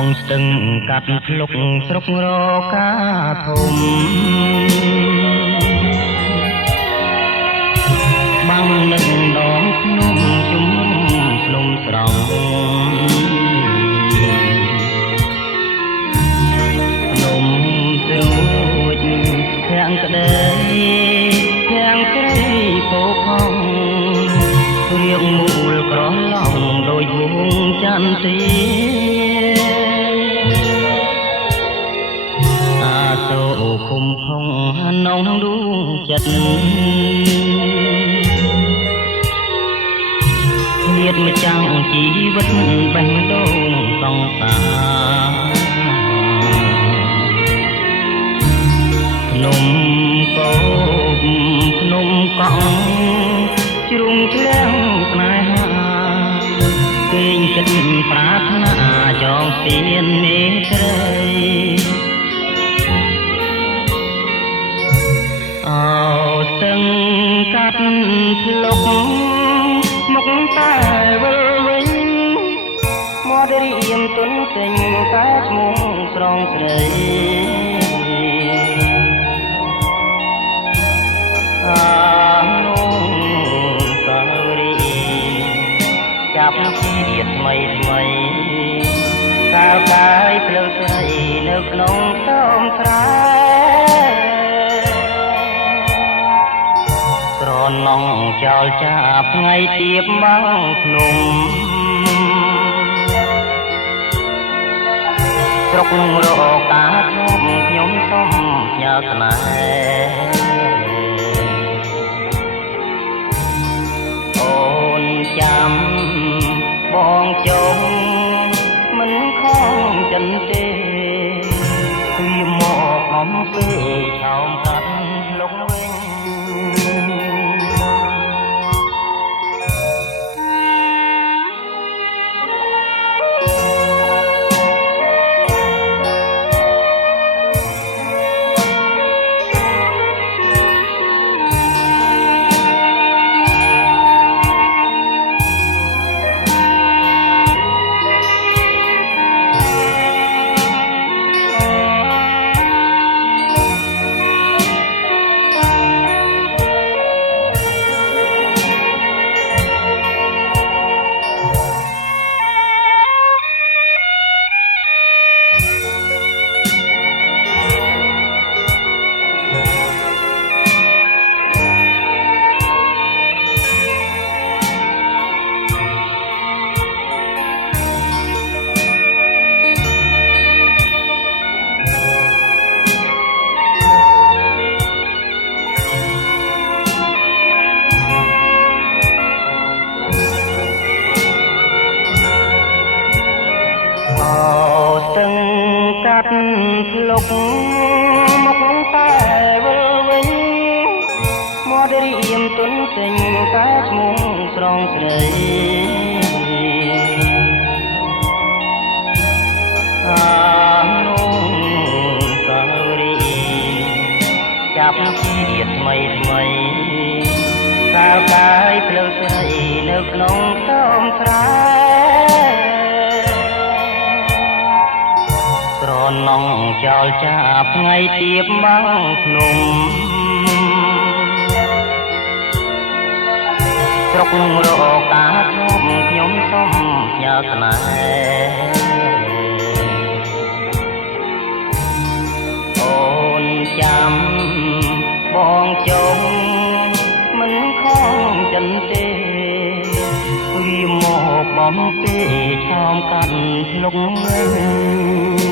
ងស្ទឹងកាត់ភ្លុកស្រុករកាធំបាំងនឹងដងភ្នំជុំភ្នំស្រង់ភ្នំស្រួចធាំងក្ដីធាំងក្រីពោផងរៀងមូលក្រឡងដោយវងចន្ទទីអាតោគុំខំនងដួងចិត្តញាតម្ចាំងជីវិតបេះដូងសង្សារភ្នំកោបភ្នំកង់ជ្រុងធ្លាំងស្នេហាពេញចិត្តប្រាថ្នាចងទៀនមេត្រីអោស្ទឹងកាត់ភ្លុកមកតែវិលវិញមករៀមទុនទិញតែឈ្មោះស្រងស្រីចាប់ជាតិថ្មីថ្មីកាលកាយភ្លើស្រីនៅក្នុងខ្ទមស្រែក្រណងចោលចាប់ថ្ងៃទៀបមកភ្នំស្រុករកាធំខ្ញុំសុំផ្ញើស្នេហ៍ចាំបងចងមិនខំចិនទេពីមកអំពីឆោមកាត់លុកវិញស្ទឹងកាត់ភ្លុកមកតែវិលវិញមករៀមទុនទិញតែឈ្មោះស្រងស្រីអានោះសារីចាប់ជាតិថ្មីថ្មីកាលកាយភ្លើស្រីនៅក្នុងខ្ទមស្រែក្រណងចោលចាប់ថ្ងៃទៀបមកភ្នំស្រុករកាធំខ្ញុំសុំផ្ញើស្នេហ៍អូនចាំបងចងមិនខំចិនទេវាមកបំពេឆោមកាន់ភ្លុកវិញ